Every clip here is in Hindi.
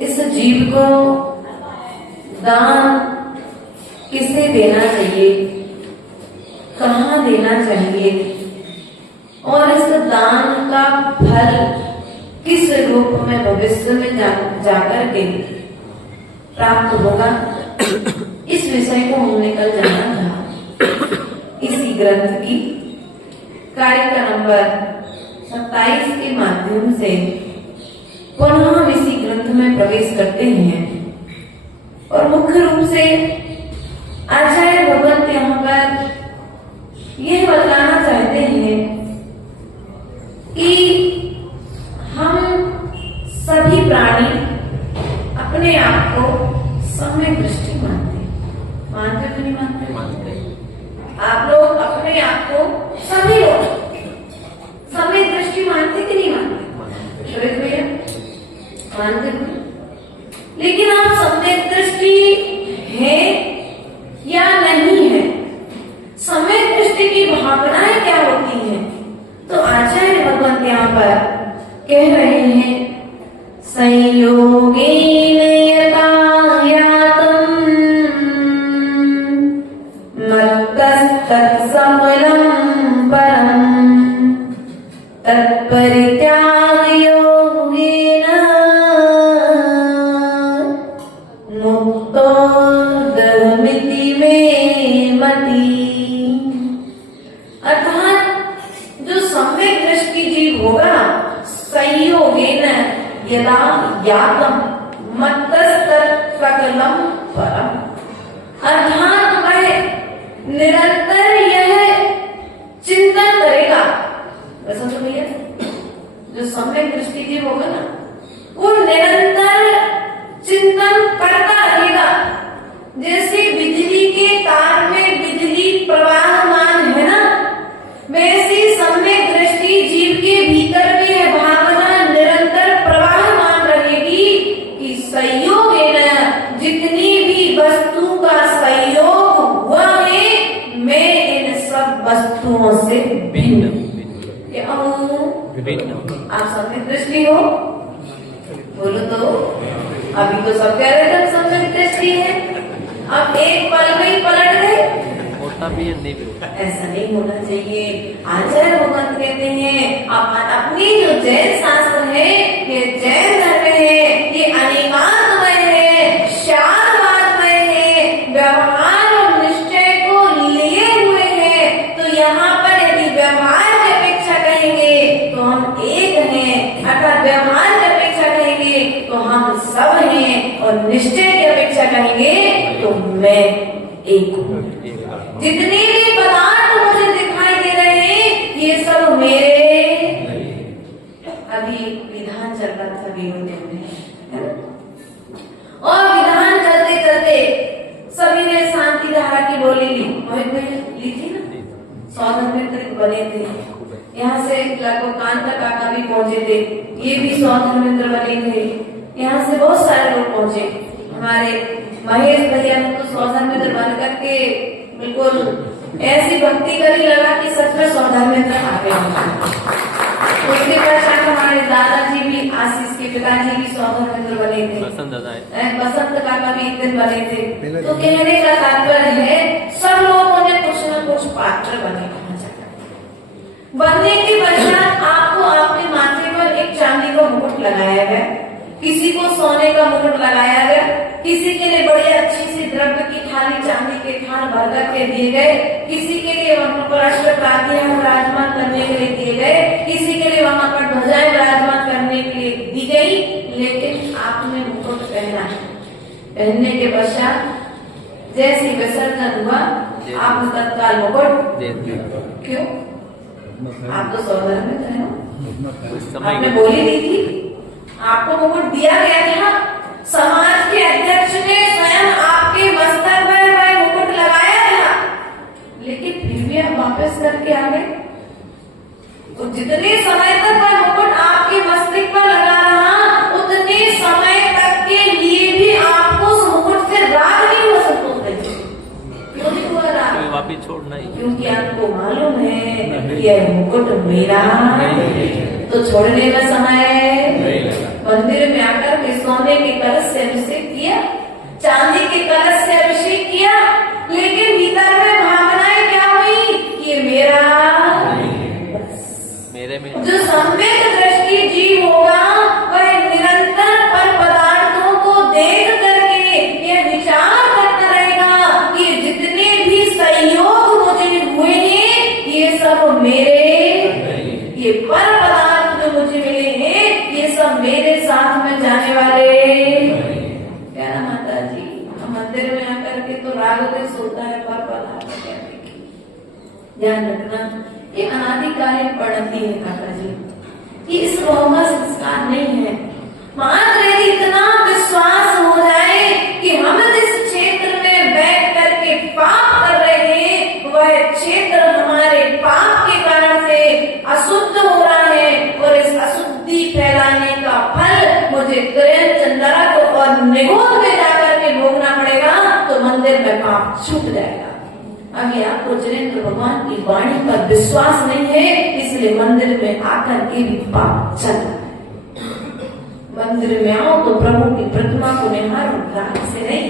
इस जीव को दान किसे देना चाहिए, कहाँ देना चाहिए और इस दान का फल किस रूप में भविष्य में जाकर के प्राप्त होगा, इस विषय को हमने कल जाना था। इसी ग्रंथ की कारिका नंबर 27 के माध्यम से पुनः हम इसी ग्रंथ में प्रवेश करते हैं और मुख्य रूप से आचार्य भगवत यहाँ पर यह बताना चाहते हैं कि हम सभी प्राणी अपने आप को सम्यक दृष्टि मानते तो नहीं मानते? आप लोग अपने आप को सभी लोग सम्यक दृष्टि मानते कि नहीं मानते? सुरेश भैया मानते हो? लेकिन आप सम्यक दृष्टि है या नहीं है, सम्यक दृष्टि की भावनाएं क्या होती हैं? तो आचार्य भगवत यहाँ पर कह रहे हैं संयोगेन यथा यातम् मत्तस्तत् समलं परम् तत्परित्याग योगेन मुक्तो दमिति मे मति। अर्थात जो सम्यक दृष्टि जीव होगा संयोगेन यदा यातम मत्तस्तत् सकलम परम, अर्थात वह निरंतर यह चिंतन करेगा। वैसा तो भैया जो सम्यक दृष्टि जीव होगा ना वो निरंतर चिंतन करता रहेगा। जैसे बिजली के तार में बिजली प्रवाहमान है ना, वैसी सम्यक दृष्टि जीव के भीतर में यह भावना निरंतर प्रवाहमान रहेगी कि संयोग है, जितनी भी वस्तु का संयोग हुआ है मैं इन सब वस्तुओं से भिन्न। आप सम्यक दृष्टि हो? बोलो तो। अभी तो सब कह रहे थे सम्यक दृष्टि है, अब एक पल में ही पलट गए। ऐसा नहीं होना चाहिए। आचार्य भगवत कहते हैं अपनी जो जैन शास्त्र है, ये जैन धर्म है, ये अनेकांत सब हैं और निश्चय की अपेक्षा करेंगे तो मैं एक हूँ। जितने भी पदार्थ मुझे दिखाई दे रहे हैं ये सब मेरे। अभी विधान चल रहा था वीरोदेव में, है ना? और विधान चलते चलते सभी ने शांति धारा की बोली ली, ली थी ना। सौधन मित्र बने थे, यहाँ से लगभग कांता काका भी पहुंचे थे, ये भी सौधन मित्र बने थे। यहाँ से बहुत सारे लोग पहुंचे। हमारे महेश भैया ने तो सौधन मित्र बन करके बिल्कुल ऐसी भक्ति करी लगा कि सच में सौधन मित्र आ गए। उसके पश्चात हमारे दादाजी भी, आशीष के पिताजी भी सौधन मित्र बने थे। बसंत काका भी एक दिन बने थे। तो कहने का तात्पर्य है सब लोगों ने कुछ न कुछ पात्र बने बनने के पश्चात आपको आपके माथे पर एक चांदी का मुकुट लगाया गया, किसी को सोने का मुकुट लगाया गया, किसी के लिए बड़ी अच्छी सी द्रव्य की थाली चांदी के थाल भर करके दिए गए, किसी के लिए वहां पर अष्टप्रातियां विराजमान करने के लिए दिए गए, किसी के लिए वहां पर ध्वजाएं विराजमान करने के लिए दी गई। लेकिन आपने मुकुट पहना है। पहनने के पश्चात जैसे विसर्जन हुआ आपने तत्काल मुकुट क्यों? आप तो सौधन में थे ना, आपने बोली दी थी, आपको मुकुट दिया गया था। समाज के अध्यक्ष ने स्वयं आपके मस्तक पर वह मुकुट लगाया था, लेकिन फिर भी आप वापस करके आ गए। तो जितने समय तक वह मुकुट आपके मस्तक पर लगा रहा उतने समय तक के लिए भी आपको उस मुकुट से राग नहीं हो सकता। क्यों नहीं हुआ राग? वापिस छोड़ना ही, क्योंकि आपको मालूम है कि यह मुकुट मेरा तो छोड़ने में समय। मंदिर में आकर के सोने के कलश से अभिषेक किया, चांदी के कलश से अभिषेक किया, लेकिन भीतर में भावनाएं क्या हुई? ये मेरा। मेरे में जो सम्यक दृष्टि जीव होगा वह निरंतर पर पदार्थों को देख करके ये विचार करता रहेगा कि जितने भी सहयोग मुझे हुए हैं ये सब मेरे, ये पर पदार्थ जो मुझे मिले हैं ये सब मेरे साथ में जाने वाले। क्या ना माता जी, मंदिर में आकर के तो राग देश होता है पर पदार्थ कहने की। ध्यान रखना ये अनादिकालीन पद्धति है माता जी, कि इस रोग का संस्कार नहीं है। मात्र यदि इतना विश्वास हो जाए कि हम जिस क्षेत्र में बैठ करके पाप कर रहे हैं वह क्षेत्र हमारे पाप के कारण से अशुद्ध हो रहा है और इस अशुद्धि फैलाने का फल मुझे नरक और निगोद में जाकर के भोगना पड़ेगा, तो मंदिर में पाप छूट जाएगा। अभी आपको जनेन्द्र भगवान की वाणी पर विश्वास नहीं है, इसलिए मंदिर में आकर के भी पाप चल रहा है। मंदिर में आओ तो प्रभु की प्रतिमा को निहारो, ध्यान से नहीं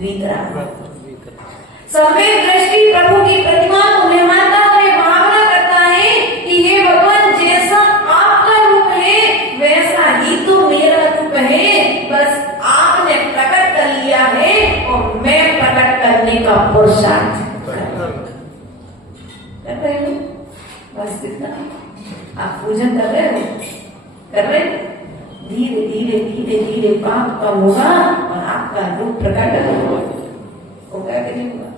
वितरा। सम्यक दृष्टि प्रभु की प्रतिमा को निहारता हुए भावना करता है कि ये भगवान जैसा आपका रूप है वैसा ही तो मेरा रूप है, बस आपने प्रकट कर लिया है और मैं प्रकट करने का पुरुषार्थ कर रहे हो। बस इतना आप पूजन कर रहे हो, कर रहे धीरे धीरे धीरे धीरे पाप कम होगा और आपका रूप प्रकट होगा कि नहीं होगा।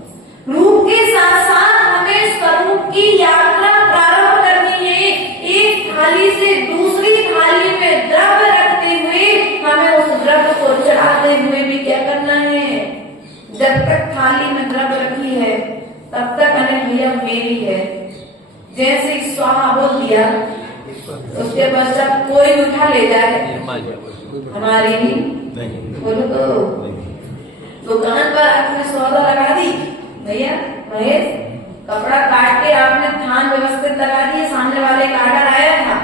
रूप के साथ साथ हमें स्वरूप की यात्रा प्रारंभ करनी है। एक थाली से दूसरी थाली में द्रव्य रखते हुए हमें उस द्रव्य को चढ़ाते हुए भी क्या करना है? जब तक थाली में द्रव्य रखी है तब तक अने भैया मेरी है। जैसे स्वाहा बोल दिया उसके पश्चात कोई उठा ले जाए हमारी ही बोलो तो दुकान पर आपने सौदा लगा दी, भैया महेश कपड़ा काट के आपने थान व्यवस्थित लगा दी, सामने वाले का ऑर्डर आया था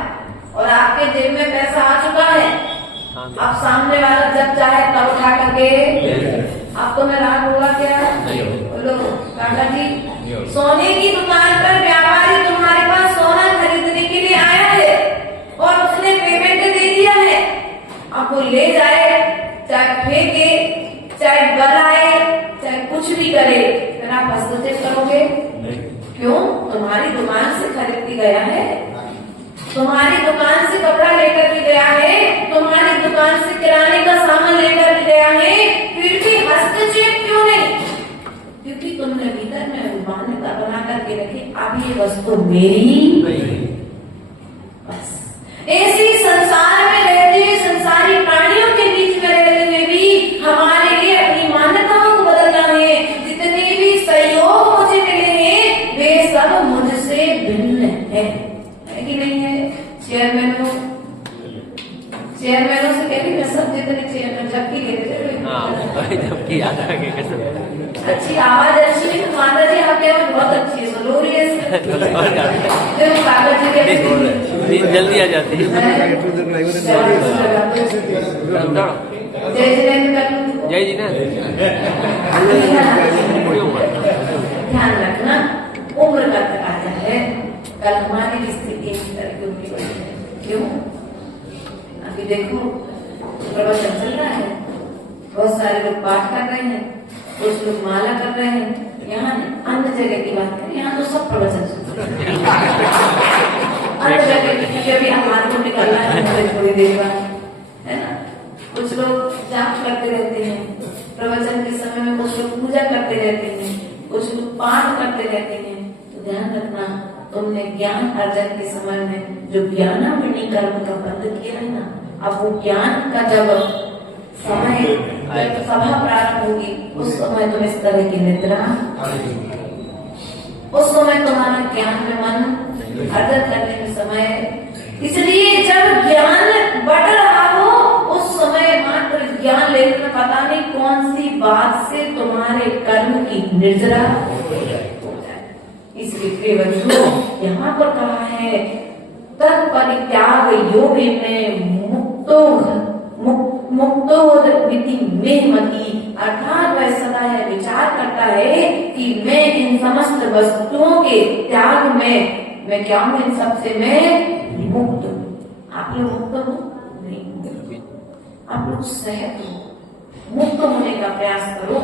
और आपके जेब में पैसा आ चुका है। अब सामने वाला जब चाहे तब उठा करके आपको में राग होगा क्या? बोलो काका जी, सोने की दुकान पर व्यापारी तुम्हारे पास सोना खरीदने के लिए आया है और उसने पेमेंट दे दिया है। अब वो ले जाए, चाहे फेंके, चाहे गलाए, चाहे कुछ भी करे, फिर आप हस्तक्षेप करोगे? क्यों? तुम्हारी दुकान से खरीद के गया है, तुम्हारी दुकान से कपड़ा लेकर के गया है, तुम्हारी दुकान से किराने का सामान लेकर के गया है, फिर भी हस्तक्षेप क्यों नहीं? क्योंकि तुमने भीतर में मान्यता बना करके रखी, अब ये वस्तु मेरी। बस ऐसी संसार में रहते हुए, संसारी प्राणियों के बीच में रहते हुए भी हमारे लिए अपनी मान्यताओं को बदलना है। जितने भी सहयोग मुझे मिले हैं वे सब मुझसे भिन्न है कि नहीं है? चेयरमैनों से कहती मैं सब जितने चेयरमैन जबकि लेते अच्छी आवाज अच्छी है तो माता जी आपके आवाज बहुत अच्छी है, सलोरी है जल्दी आ जाती है। जय जी ना ध्यान रखना, उम्र का तकाजा है। कल हमारी स्थिति इस तरह की उनकी बड़ी है। क्यों? अभी देखो प्रवचन चल रहा है, बहुत सारे लोग पाठ कर रहे हैं, कुछ लोग माला कर रहे हैं। यहाँ अन्य जगह की बात करें, यहाँ तो सब प्रवचन सुन रहे हैं। अन्य जगह की अभी हमारे को निकलना है थोड़ी देर बाद, है ना? कुछ लोग जाप करते रहते हैं प्रवचन के समय में, कुछ लोग पूजा करते रहते हैं, कुछ लोग पाठ करते रहते हैं। तो ध्यान रखना, तुमने ज्ञान अर्जन के समय में जो ज्ञानामणि कर्म का बंद किया है ना, अब वो ज्ञान का जब समय जब सभा प्रारंभ होगी उस समय तुम इस तरह की निद्रा, उस समय तुम्हारा ज्ञान में मन अर्जन करने में समय। इसलिए जब ज्ञान बढ़ रहा हो उस समय मात्र ज्ञान लेने में पता नहीं कौन सी बात से तुम्हारे कर्म की निर्जरा हो जाए। इसलिए केवल यहाँ पर कहा है तत्परित्याग योगी में मुक्तोदमिति में मति, अर्थात वह सदा यह विचार करता है कि मैं इन समस्त वस्तुओं के त्याग में मैं क्या हूँ, इन सबसे मैं मुक्त हूँ। आप लोग मुक्त हो? नहीं, आप लोग सहज हो। मुक्त होने का प्रयास करो।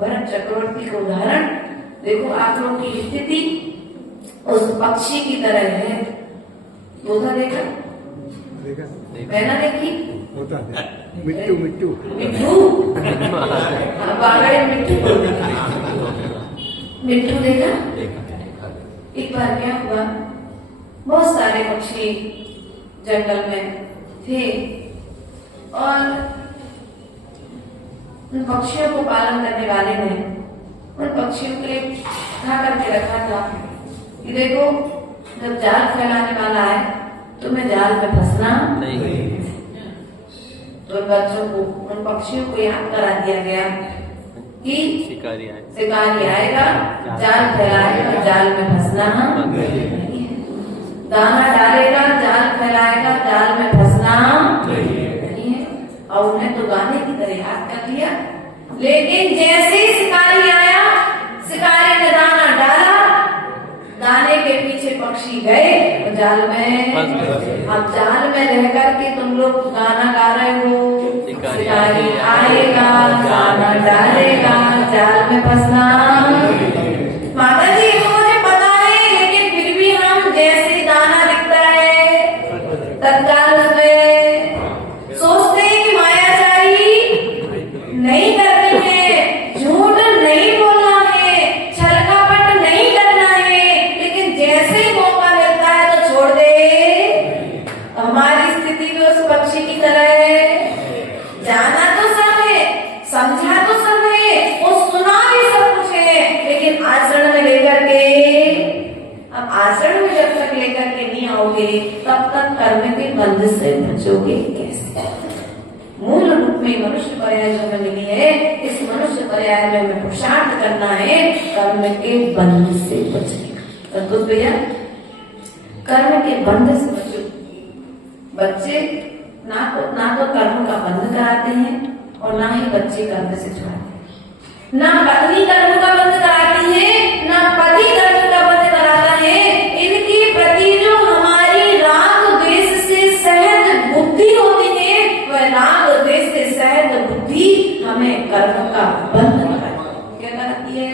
भरत चक्रवर्ती का उदाहरण देखो, आप लोगों की स्थिति उस पक्षी की तरह है। तोता देखा? मैंने देखी मिट्टू मिट्टू मिट्टू बागड़े मिट्टू देखा? एक बार क्या हुआ, बहुत सारे पक्षी जंगल में थे और उन पक्षियों को पालन करने वाले ने उन पक्षियों के लिए उठा करके रखा था कि देखो जब जाल फैलाने वाला है तुम्हें जाल में फंसना नहीं। तो उन बच्चों को, उन पक्षियों को याद करा दिया गया कि शिकारी आएगा, जाल फैलाएगा, जाल में फंसना नहीं है। दाना डालेगा, जाल फैलाएगा, जाल में फंसना नहीं है। और उन्हें तो गाने की तरह याद कर लिया। लेकिन जैसे ही शिकारी आया, शिकारी ने दाना डाला, दाने के पीछे पक्षी गए तो जाल में। अब जाल में रह करके तुम लोग गाना गा रहे हो, शिकारी आएगा, दाना डालेगा, जाल में फंसना। माता जी मुझे पता है, लेकिन फिर भी हम जैसे दाना दिखता है तत्काल उसमें सोचते हैं कि मायाचारी नहीं करते हैं, झूठ नहीं बोलना है, छल कपट नहीं करना है, लेकिन जैसे ही मौका मिलता है तो छोड़ दे। हमारी स्थिति भी उस पक्षी की तरह है। जाना तो सब है, समझा तो सब है, वो सुना भी सब कुछ है, लेकिन आचरण में लेकर के, अब आचरण में जब तक लेकर के नहीं आओगे तब तक कर्म के बंध से बचोगे कैसे? मूल रूप में मनुष्य पर्याय जो हमें मिली है, इस मनुष्य पर्याय में हमें पुरुषार्थ करना है कर्म के बंध से बचने का। संतोष भैया, कर्म के बंध से बचो। बच्चे ना तो कर्म का बंध कराते हैं और ना ही बच्चे कर्म से छुड़ाते हैं। ना पत्नी कर्म का बंध कराती है, ना पति कर्म का बंध कराता है। इनकी प्रति जो हमारी राग द्वेष से सहज बुद्धि होती है, वह राग द्वेष से सहज बुद्धि हमें कर्म का बंध कराती है। क्या कराती है?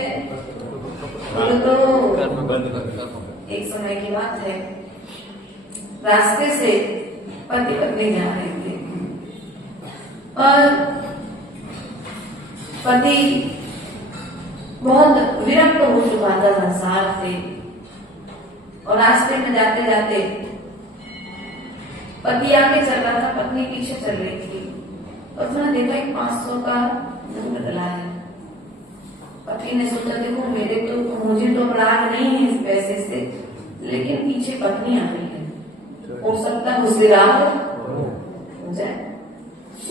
बोलो तो। एक समय की बात है, रास्ते से पति पत्नी जा रहे थे और पति बहुत विरक्त हो चुका था संसार से और रास्ते में जाते जाते पति आगे चल रहा था, पत्नी पीछे चल रही थी और उसने देखा एक 500 का नोट डला है। पति ने सोचा देखो मुझे तो राग नहीं है इस पैसे से, लेकिन पीछे पत्नी आ रही है, हो सकता है उससे राग हो जाए।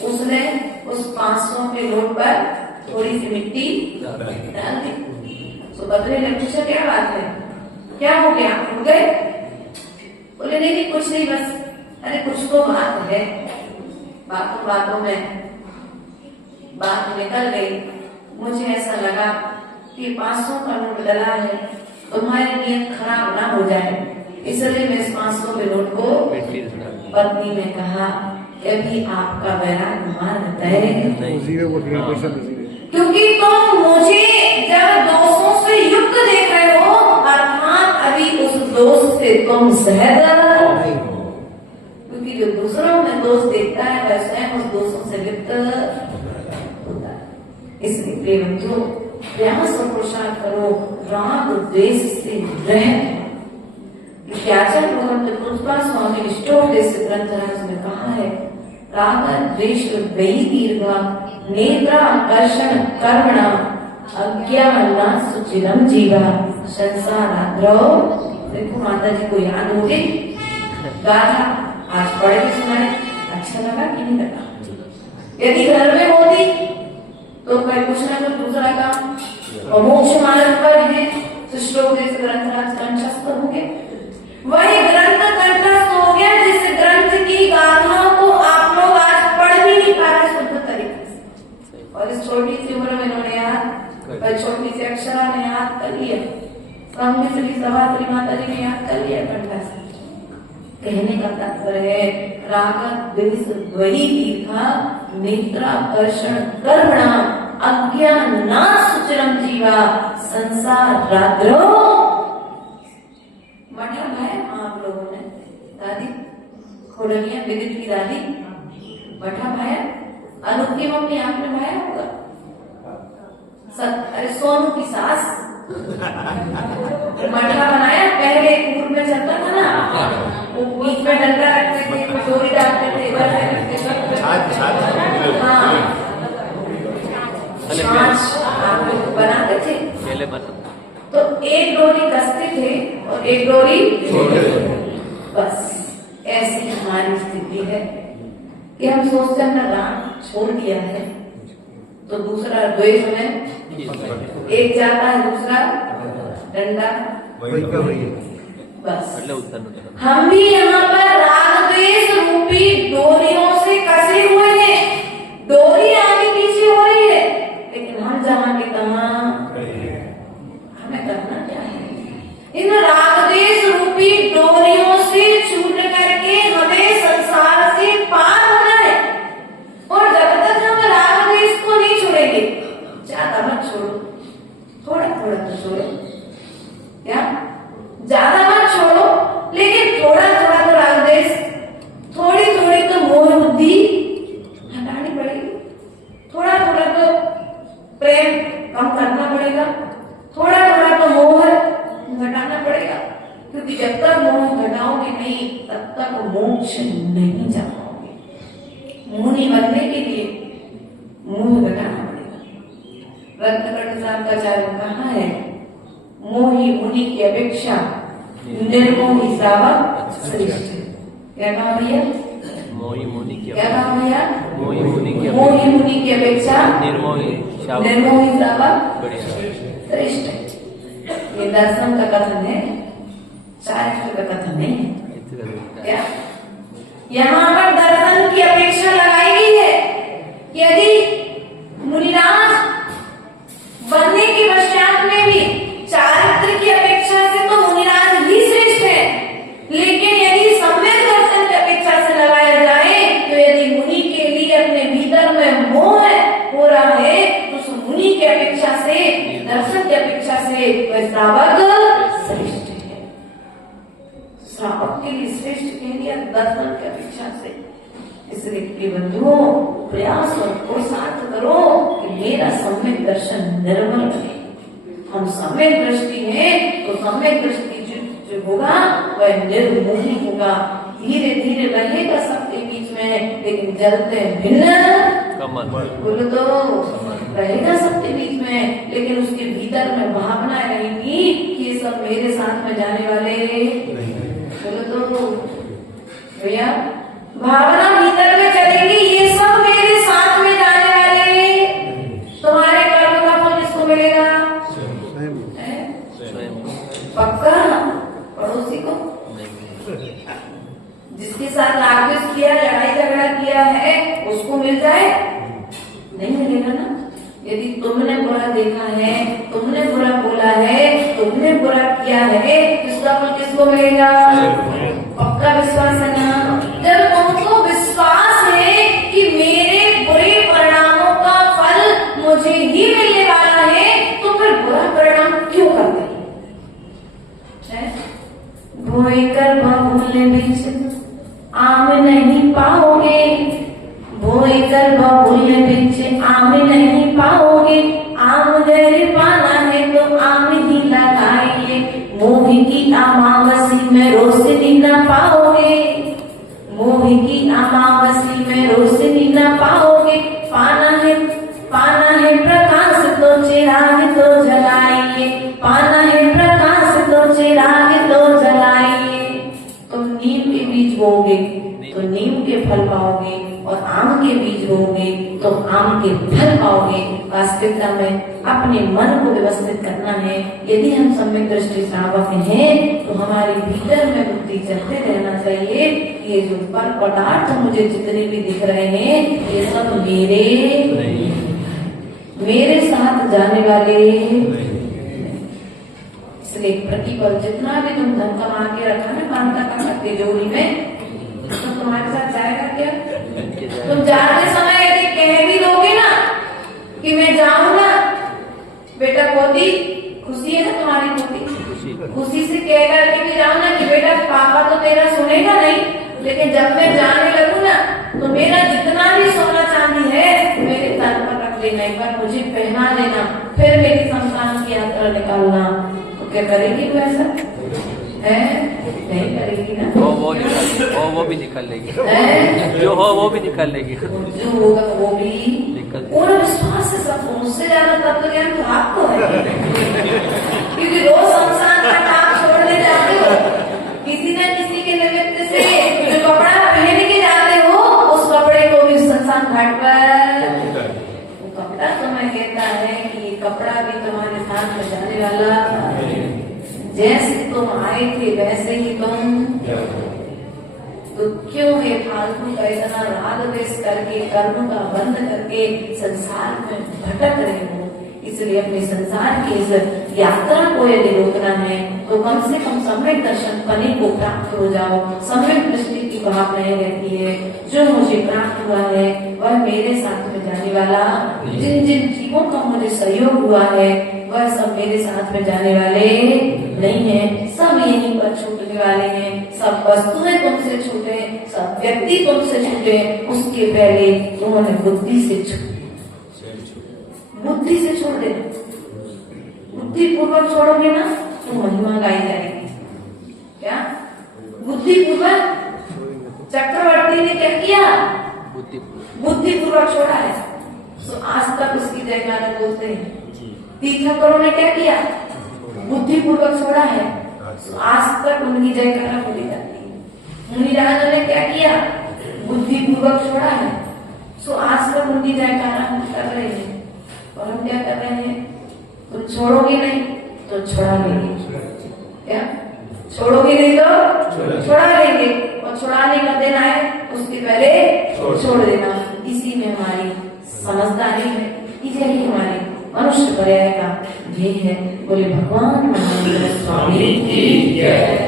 उसने उस 500 के नोट पर थोड़ी सी मिट्टी डाल दी। तो पत्नी ने पूछा क्या बात है, क्या हो गया, हो गए? बोले नहीं कुछ नहीं, बस अरे कुछ तो बात है। बातों में बात निकल गई। मुझे ऐसा लगा कि 500 का नोट डला है, तुम्हारी नीयत खराब ना हो जाए, इसलिए मैं इस 500 के नोट को, पत्नी ने कहा कि अभी आपका वैराग मार्ग तय है, क्योंकि तुम मुझे जब दोषों से युक्त देख रहे हो, अर्थात अभी उस दोष से तुम सहज, क्योंकि जो दूसरों में दोष देखता है वह स्वयं उस दोषों से लिप्त होता है। इसलिए प्रेम जो प्रयास और पुरुषार्थ करो, राग द्वेष से रह। स्वामी इष्टोपदेश ग्रंथराज में कहा है, राग द्वेष वही दीर्घ नेत्राकर्षण कर्मणा अज्ञाना सुचिरम जीवा संसाराद्रौ। देखो माता जी को याद होगी गाथा, आज पढ़ के सुनाए, अच्छा लगा कि नहीं लगा? यदि घर में होती तो कोई कुछ ना कुछ दूसरा काम और मोक्ष मार्ग पर है, शिष्टोपदेश ग्रंथराज कंठस्थ हो गए। वही ग्रंथ कंठस्थ हो गया जिस ग्रंथ की गाथाओं को आप लोग आज पढ़ भी नहीं पा रहे शुद्ध तरीके से, और इस छोटी सी उम्र में इन्होंने याद, छोटी सी अक्षरा ने याद कर लिया, श्री सभात्री माता जी ने याद कर लिया कंठस्थ। कहने का तात्पर्य है, राग द्वेष वही दीर्घा नेत्राकर्षण कर्मणा अज्ञाना सुचिरम जीवा संसार राद्रो। मठा भाया आप लोगों ने, दादी खोडलिया विदित की दादी मठा भाया, अनूप की मम्मी आपने भाया होगा, अरे सोनू की सास मठा बनाया। पहले पूर्व में चलता था ना, वो बीच में डंडा रखते थे, डोरी डालते थे, आप लोग बनाते थे, तो एक डोरी कसते थे और एक डोरी, बस ऐसी हमारी स्थिति है कि हम सोचते हैं ना राग छोड़ दिया है तो दूसरा द्वेष में एक जाता है, दूसरा डंडा, बस हम भी यहाँ पर राग द्वेष रूपी डोरियों से कसे हुए हैं। डोरी आगे पीछे हो रही है, लेकिन हम जहाँ के तहाँ, हमें करना क्या है? इन राग द्वेष रूपी डोरियों से छूट करके हमें संसार से पार होना है। और जब तक हम राग द्वेष को नहीं छोड़ेंगे, ज्यादा मत छोड़ो, थोड़ा थोड़ा तो छोड़ो, क्या ज्यादा मत छोड़ो, लेकिन थोड़ा थोड़ा तो राग द्वेष, थोड़ी थोड़ी तो मोह बुद्धि हटानी पड़ेगी, थोड़ा थोड़ा तो प्रेम कम करना पड़ेगा, थोड़ा थोड़ा तो मोह घटाना पड़ेगा, क्योंकि जब तक मोह घटाओगे नहीं तब तक मोक्ष नहीं जा पाओगे। मुनि बनने के लिए मोह घटाना पड़ेगा। रत्नकंठ साहब का चारण कहा है, मोही मुनि की अपेक्षा निर्मोही श्रावक श्रेष्ठ। क्या कहा भैया? मोही मुनि की, क्या कहा भैया? मोही मुनि की अपेक्षा निर्मोही श्रावक श्रेष्ठ है। ये दर्शन का कथन है, शास्त्र का कथन नहीं है। क्या यहाँ पर दर्शन की अपेक्षा लगाई गई है? यदि मुनिराज बनने के पश्चात में भी चारित्र की अपेक्षा से तो मुनिराज ही श्रेष्ठ है, लेकिन यदि सम्यक दर्शन की अपेक्षा से लगाया जाए तो यदि मुनि के लिए अपने भीतर में मोह हो रहा है तो उस मुनि की अपेक्षा से, दर्शन की अपेक्षा से वह श्रावक श्रेष्ठ है। श्रावक के लिए श्रेष्ठ कहने प्रिय बंधुओं, प्रयास और पुरुषार्थ करो कि मेरा सम्यक दर्शन निर्मल बने। हम सम्यक दृष्टि है तो सम्यक दृष्टि जो होगा वह निर्मोही होगा। धीरे धीरे रहेगा सबके बीच में, लेकिन जलते भिन्न कमल। बोलो तो रहेगा सबके बीच में, लेकिन उसके भीतर में भावना रहेगी कि ये सब मेरे साथ में जाने वाले। बोलो तो भैया, भावना भीतर में चलेगी, ये सब मेरे साथ में जाने वाले। तुम्हारे कर्म का फल किसको मिलेगा? पक्का पड़ोसी को, जिसके साथ आवेश किया, लड़ाई झगड़ा किया है, उसको मिल जाए? नहीं मिलेगा ना। यदि तुमने बुरा देखा है, तुमने बुरा बोला है, तुमने बुरा किया है, इसका फल किसको मिलेगा? पक्का विश्वास है ना। जब तुमको विश्वास है कि मेरे बुरे परिणामों का फल मुझे ही मिलने वाला है, तो फिर बुरा परिणाम क्यों करते हैं? भोई कर बहुले बीच आम नहीं पाओगे, भोई कर बहुले बीच आम नहीं पाओगे। आम गहरे पाना है तो आम ही लगाइए, मोह की अमावसी में रोशनी न पाओगे, मोह की अमावसी में रोशनी न पाओगे। पाना है प्रकाश तो चिराग तो जलाइए, पाना है प्रकाश तो चिराग तो जलाइए। तुम नीम के बीज बोओगे तो नीम के फल पाओगे, और आम के बीज बोओगे तो आम के फल पाओगे। वास्तविकता में अपने मन को व्यवस्थित करना है। यदि हम सम्यक दृष्टि श्रावक हैं तो हमारे भीतर में बुद्धि चलते रहना चाहिए। ये जो पर पदार्थ मुझे जितने भी दिख रहे हैं, ये सब मेरे साथ जाने वाले। इसलिए प्रतिपल जितना भी तुम धन कमा के रखा ना कांता का तिजोरी में, तो तुम्हारे साथ जाएगा क्या? तुम जाते समय यदि कह भी दोगे ना कि मैं जाऊंगा, बेटा पोती खुशी है ना तुम्हारी पोती, खुशी से कह करके भी जाऊँ ना कि बेटा पापा तो तेरा सुनेगा नहीं, लेकिन जब मैं जाने लगूँ ना तो मेरा जितना भी सोना चांदी है मेरे तन पर रख देना, एक बार मुझे पहना देना, फिर मेरी संतान की यात्रा निकालना। तो क्या करेगी वो ऐसा? है नहीं करेगी ना। वो भी निकल लेगी, जो हो वो भी निकल लेगी, जो होगा वो भी निकल। पूरा विश्वास है सबको, मुझसे ज्यादा तत्व ज्ञान तो आपको है, क्योंकि रोज संसार का काम छोड़ने जाते हो, किसी न किसी के निमित्त से जो कपड़ा पहन के जाते हो, उस कपड़े को भी संसार घाट पर, वो कपड़ा तुम्हें कहता है कि ये कपड़ा भी तुम्हारे साथ में जाने वाला। जैसे तुम आए थे वैसे ही तुम, तो क्यों ये फालतू का इतना राग द्वेष करके, कर्म का बंध करके संसार में भटक रहे हो? इसलिए अपने संसार की इस यात्रा को यदि रोकना है तो कम से कम सम्यक दर्शन पने को प्राप्त हो जाओ। सम्यक दृष्टि की भावनाएं रहती है, जो मुझे प्राप्त हुआ है वह मेरे साथ में जाने वाला। जिन जिन जीवों का मुझे सहयोग हुआ है वह सब मेरे साथ में जाने वाले नहीं है, सब यहीं पर छूटने वाले हैं। सब वस्तुएं तुमसे छूटे, सब व्यक्ति तुमसे छूटे, उसके पहले उन्होंने बुद्धि से छोड़ देना। बुद्धि पूर्वक छोड़ोगे ना तो महिमा गाई जाएगी। क्या बुद्धि पूर्वक? चक्रवर्ती ने क्या किया? बुद्धि पूर्वक छोड़ा है, तो आज तक उसकी जयकारा बोलते हैं। तीर्थंकरों ने क्या किया? बुद्धि पूर्वक छोड़ा है, तो आज तक उनकी जयकारा बोली जाती है। मुनिराजों ने क्या किया? बुद्धि पूर्वक छोड़ा है, तो आज तक उनकी जयकारा हम कर रहे हैं। और हम क्या कर रहे हैं? तुम छोड़ोगे नहीं तो छुड़ा लेंगे। क्या छोड़ोगे नहीं तो छुड़ा लेंगे, और छुड़ाने का दिन आए उसके पहले छोड़ देना। इसी में हमारी समझदारी है, यही हमारे मनुष्य पर्याय का ध्येय है। बोले भगवान महावीर स्वामी की जय।